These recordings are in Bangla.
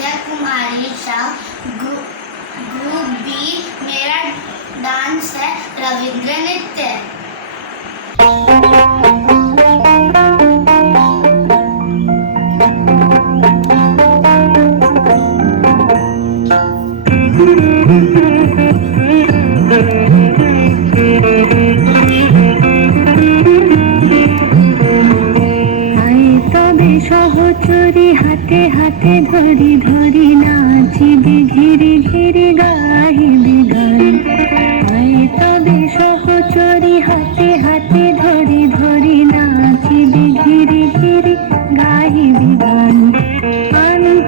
आद्या कुमारी शाह। ग्रुप बी मेरा डांस है रविंद्र नृत्य। সহচরি হাতে হাতে ধরি ধরি নাচিবি ঘিরি ঘিরি গাহিবি গান। আয় তবে সহচরি হাতে হাতে ধরি ধরি নাচিবি ঘিরি ঘিরি গাহিবি গান।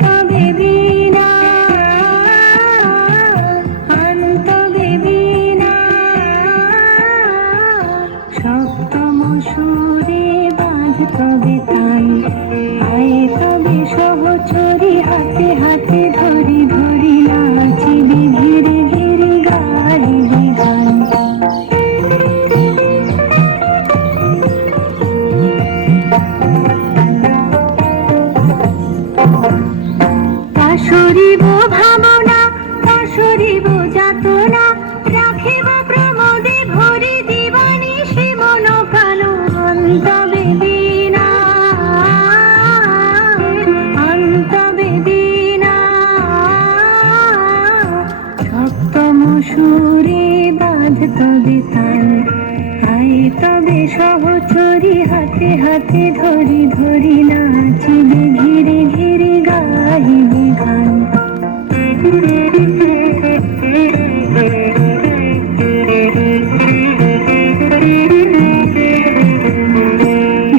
তবে বিনা তবে বিনা সপ্তম সুরে বাঁধ তবে তাই। তবে সহচরি হাতে হাতে ধরি ধরি নাচিবি ঘিরে ঘিরে গাইবি গান। পাশরিব ভাবনা পাশরিব যাতনা রাখিব প্রমোদে ভরি দিবানি শিমন কালো। তবে বিনা সপ্তম সুরে বাঁধ তবে তান। আয় তবে সহচরি হাতে হাতে ধরি ধরি নাচিবি ঘিরে ঘিরে গাহিবি গান।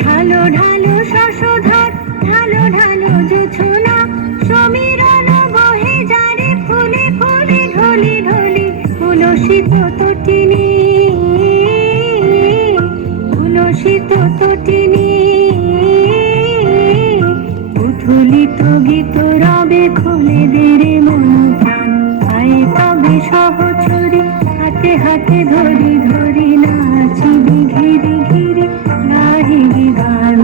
ঢালো ঢালো শশধর ঢালো ঢালো জোছনা সমীরণ বহে যারে ফুলে ফুলে ঢলি ঢলি। তুলসিত তটিনী তুলসিত তটিনী উথুলিত গীত রবে খুলে দেরে মন প্রাণ। আয় তবে সহচরি হাতে হাতে ধরি ধরি নাচিবি ঘিরে ঘিরে গাহিবি গান।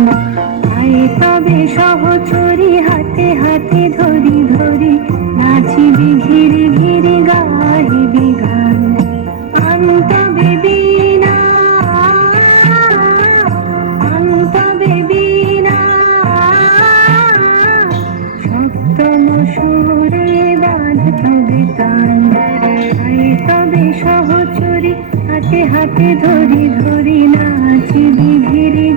আয় তবে সহচরি হাতে হাতে ধরি ধরি নাচিবি ঘিরে ঘিরে গাহিবি গান। তবে বিনা তবে বিনা সপ্তম সুরে বাঁধ তবে তান। তবে সহচরি হাতে হাতে ধরি ধরি নাচিবি ঘিরে